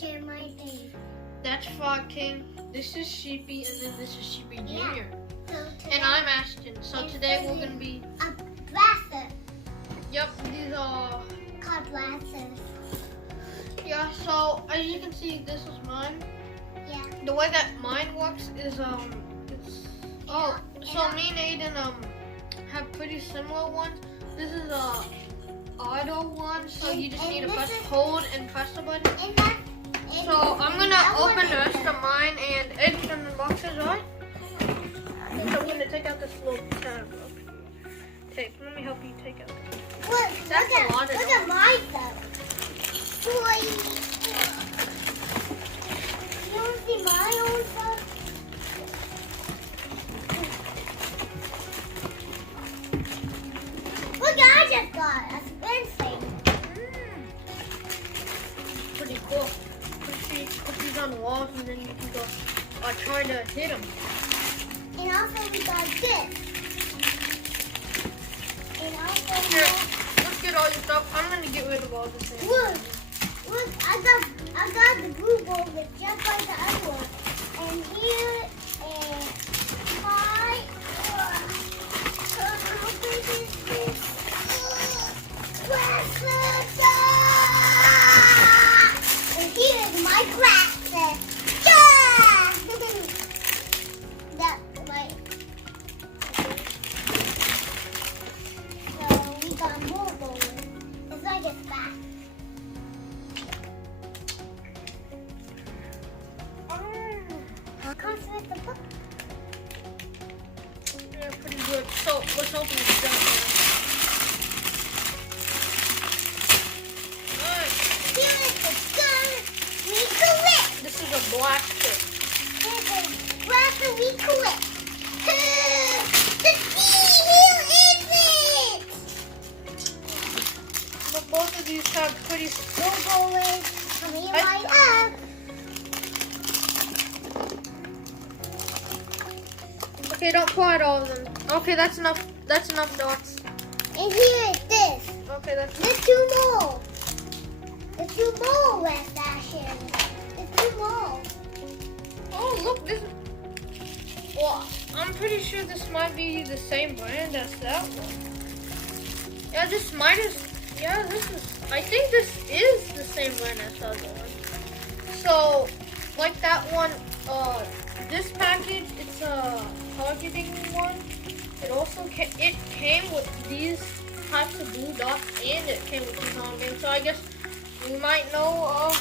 to my thing. That's Frog King. This is Sheepy, and then this is Sheepy Jr. Yeah. So today, And I'm Ashton. So today we're gonna be. a blaster. Yep, these are. Called blasters. Yeah. So as you can see, this is mine. Yeah. The way that mine works is it's. Oh, so me and Aiden have pretty similar ones. This is a auto one, so you just need to press hold and press the button. So I'm gonna open the rest of mine and Aiden's gonna unbox it, right? So I'm gonna take out this little tab. Tape. Let me help you take out this. Look at my stuff. Boy. You want to see my own stuff? Look, I just got a spin thing. Pretty cool. Put these on the walls and then you can go try to hit them. And also we got this. And also Here, let's get all your stuff. I'm gonna get rid of all this things. look, I got the blue bowl that's just like the other one. And here is my how big is this? And here is my cracker. That's right. So we got more bowls. It's like a back. Comes with the book. Yeah, pretty good. So let's open this up now. Alright. Here is the gun we collect. This is a black tip. Here's the blaster we collect. The key, here is it. But both of these have pretty. We'll go with coming right up. Okay, don't pour out all of them. Okay, that's enough. That's enough dots. And here is this. Okay, that's. There's two more. There's two more left, Ashen. There's two more. Oh, look, this. Well, I'm pretty sure this might be the same brand as that one. Yeah, this might is. Yeah, this is. I think this is the same brand as the other one. So, like that one, this package, it's a targeting one. It also came with these types of blue dots, and it came with these on game. So I guess we might know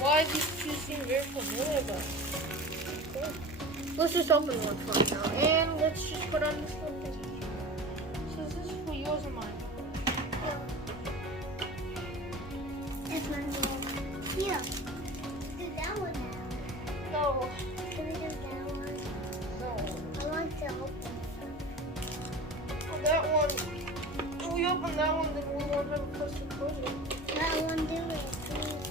why these two seem very familiar, but cool. Let's just open one first now, and let's just put on this little thing. So this is for yours and mine. That's one more. Here. Do that one now. No. Can we do that one? No. I want to open Well, that one. If we open that one, then we won't have a place to put it. that one. Do it, please.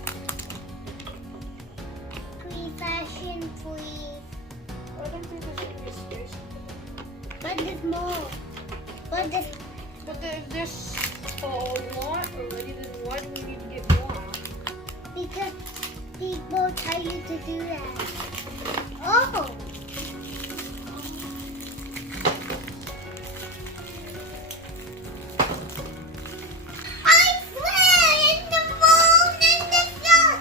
Please, Fashion, please. I don't think there's gonna be space. But there's more. But this. But if there's a lot already, then why do we need to get more? Because people tell you to do that. Oh! I swear it's the moon and the sun!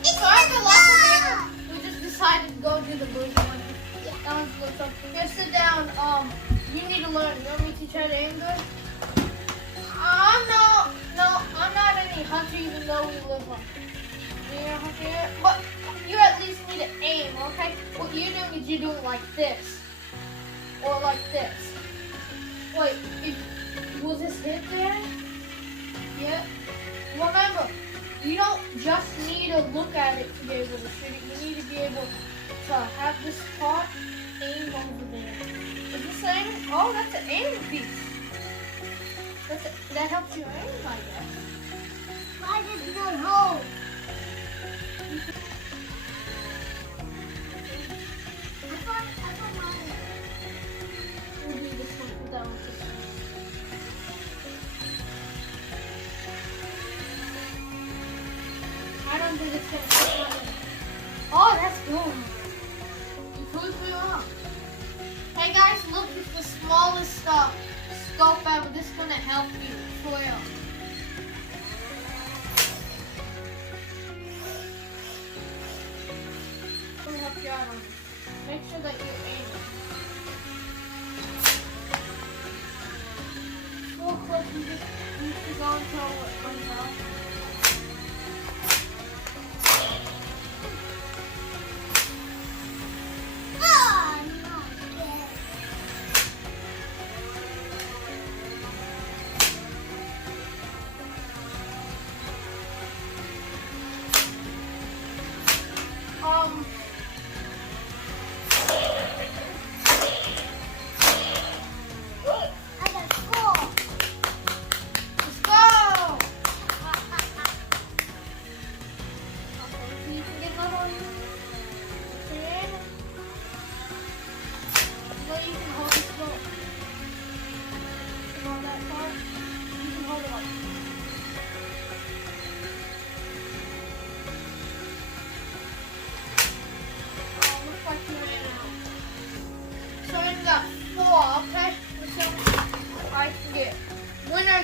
It's the sun! We just decided to go do the blue one. Yeah. That one's blue. So here, sit down. You need to learn. You want me to teach you how to aim good? I'm not any hunter, even though we live on. You're a hunter yet? But you at least need to aim, okay? What you're doing is you're doing like this. Or like this. Wait, was this hit there? Yeah. Remember, you don't just need to look at it to be able to shoot it. You need to be able to have this part aimed over there. Is this aim? Oh, that's an aim piece. That helps you aim, I guess. Why did it not hold? I thought mine. We'll do this one, put that one too. I don't because it's gonna fit right in. Oh, that's good. You proved me wrong. Hey guys, look, it's the smallest scope ever. This is gonna help you for real. Let me help you out on this. Make sure that you aim it. Real quick, you just need to go until it comes out.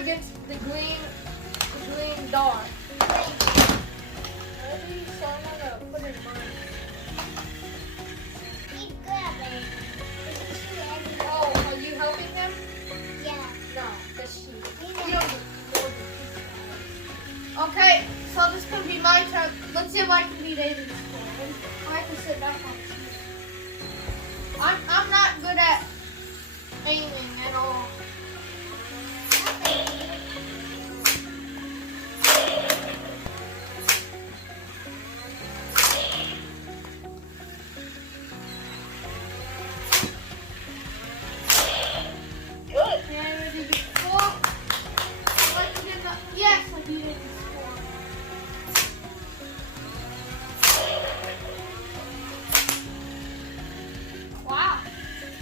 Against the green dot. Ready? So I'm gonna put it in mine. Keep grabbing. Oh, are you helping him? Yeah. No, that's she. You You know. don't get okay, so this is gonna be my turn. Let's see if I can beat Aiden's score. I have to sit back on the seat. I'm not good at aiming at all.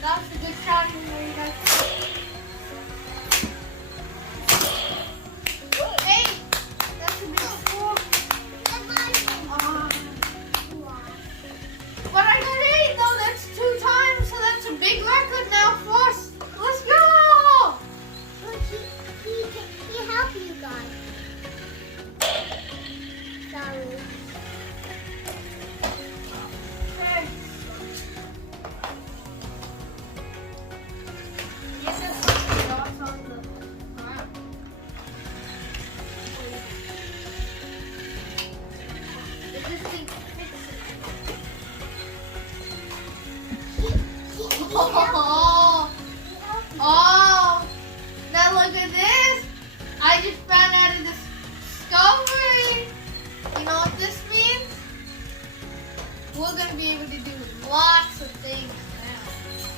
That's a good shot in there, you guys. Hey, that's a big score. But I got 8 though. That's 2 times, so that's a big record now for us. Let's go. Look, he helped you guys. Sorry. Okay. Get this dots on the ground. If this thing fits it. Oh, now look at this. I just found out of this discovery. You know what this means? We're going to be able to do lots of things now.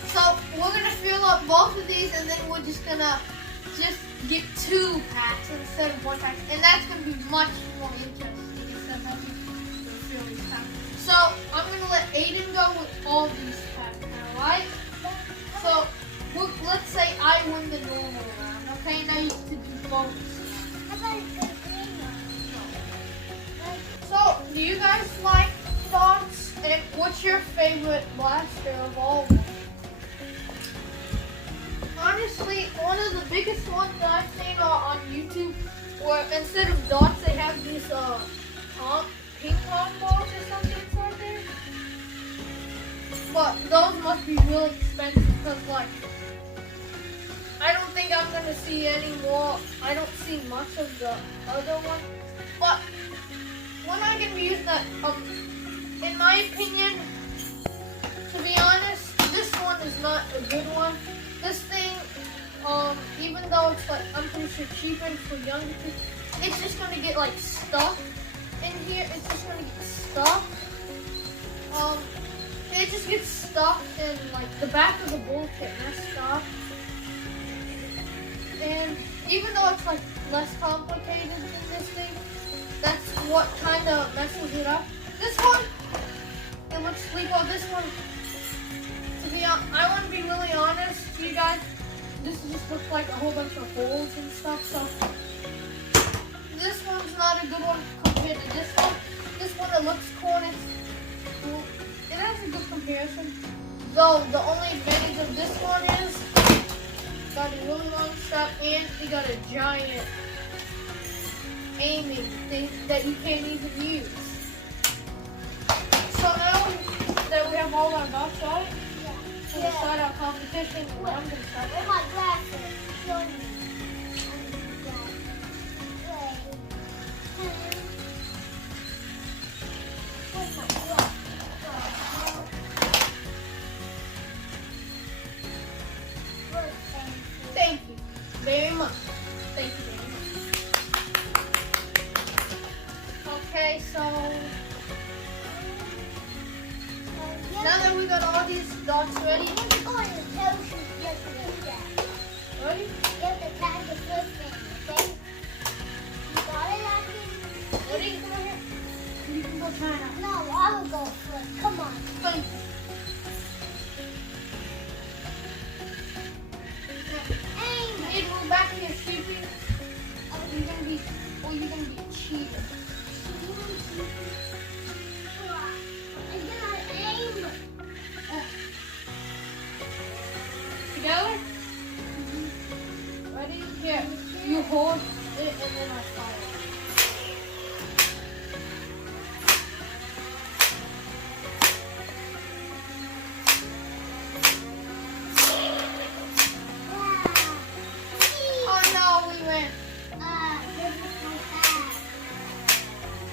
So we're going to fill up both of these and then we're just going to get 2 packs instead of 1 pack. And that's going to be much more interesting instead of having to fill these packs. So I'm going to let Aiden go with all these packs now, right? So let's say I win the normal round, okay? Now you have to do bonus. How about a good green one? So, do you guys like dots? And what's your favorite blaster of all of them? Honestly, one of the biggest ones that I've seen on YouTube, where instead of dots, they have these ping pong balls or something inside there. But those must be really expensive because, like, I don't think I'm gonna see any more. I don't see much of the other one. But when I can be using that, in my opinion, to be honest, this one is not a good one. This thing, even though it's like I'm pretty sure cheaper for younger people, it's just gonna get like stuck in here. It's just gonna get stuck. It just gets stuck in like the back of the bullet get messed up. And even though it's like less complicated than this thing, that's what kind of messes it up. This one, it looks sleeper. This one, to be honest, I want to be really honest to you guys. This just looks like a whole bunch of holes and stuff. So this one's not a good one compared to this one. This it looks cool and it has a good comparison. Though the only advantage of this one is got a really long strap and you got a giant aiming thing that you can't even use. So now that we have all our dots out, we're gonna start our competition. And I'm gonna start. Oh my glasses. Show me. Thank you very much. Thank you very much. Okay, so now that we got all these dots ready, I'm going to tell you just to do that. ready? You have to tag the first thing, okay? You got it, Lucky? Ready? Come over here. You can go try it out. No, I will go first. Come on. Thank you. Aim. You need to move back here, Sheepy. You're gonna be cheating. I'm gonna aim. Together? Ready? Here. You hold it and then I fire. Oh no, we ran. This is so fast.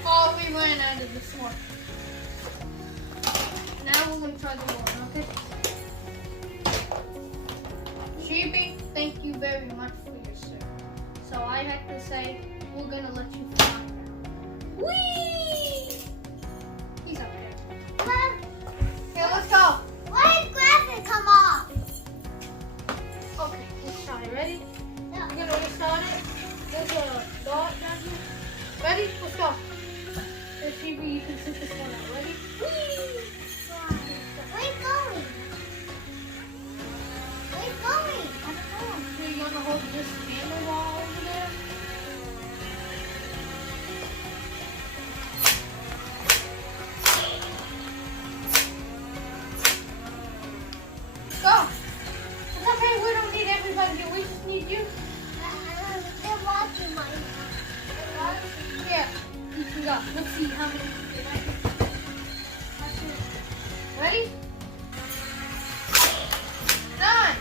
Oh, we ran out of this one. Now we're gonna try the one, okay? Sheepy, thank you very much for your service. So I have to say, we're gonna let you fly now. Whee! He's up there. Here, let's go. Why did glasses come off? Okay, let's try. Ready? No. We're gonna restart it. There's a dot down here. Ready? Let's go. Here, Sheepy, you can sit this one out. Ready? Whee! Where you going? Where you going? I don't know. Here, you wanna hold this handle wall over there? Go! It's okay, we don't need everybody here. We just need you. They're watching my. Here, you can go. Let's see how many you can make. Ready? 9.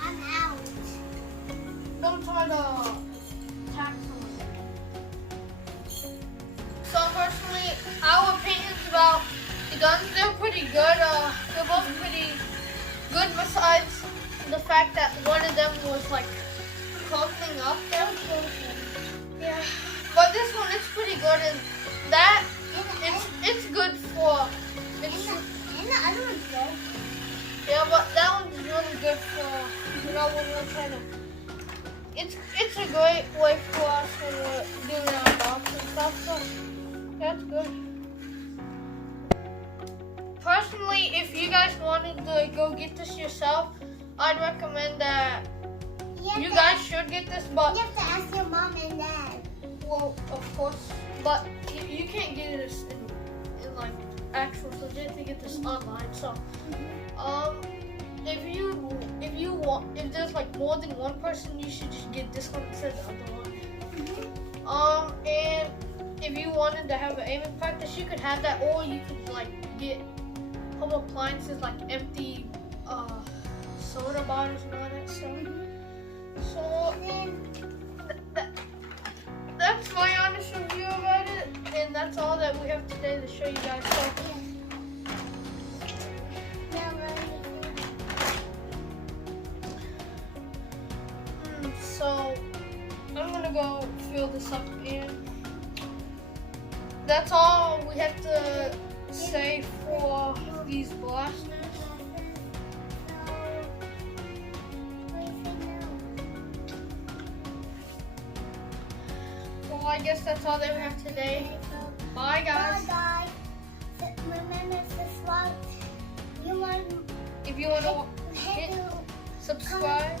I'm out. Don't try to attack someone. So personally, our opinions about the guns, they're pretty good. They're both pretty good besides the fact that one of them was like crumbling up there. Yeah. But this one, it's pretty good and that, it's good for, it's, And the other one's good. yeah, but that one's really good for, when we're trying to, it's a great way for us when we're doing our box and stuff, so that's good. Personally, if you guys wanted to go get this yourself, I'd recommend that you guys should get this, but, You have to ask your mom and dad. well, of course, but you can't get this in like actual, so you have to get this online, so. If there's like more than one person, you should just get this one instead of the other one. And if you wanted to have an aiming practice, you could have that, or you could like get home appliances like empty soda bottles and all that stuff. So that's my honest review about it, and that's all that we have today to show you guys. So. So I'm gonna go fill this up in. That's all we have to say for these blasters. Well, I guess that's all that we have today. Bye, guys. Bye, guys. Remember to subscribe. If you want to hit subscribe,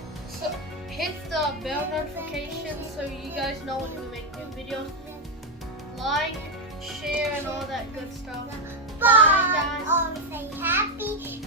hit the bell notification so you guys know when we make new videos. Like, share, and all that good stuff. Bye, guys. Always say happy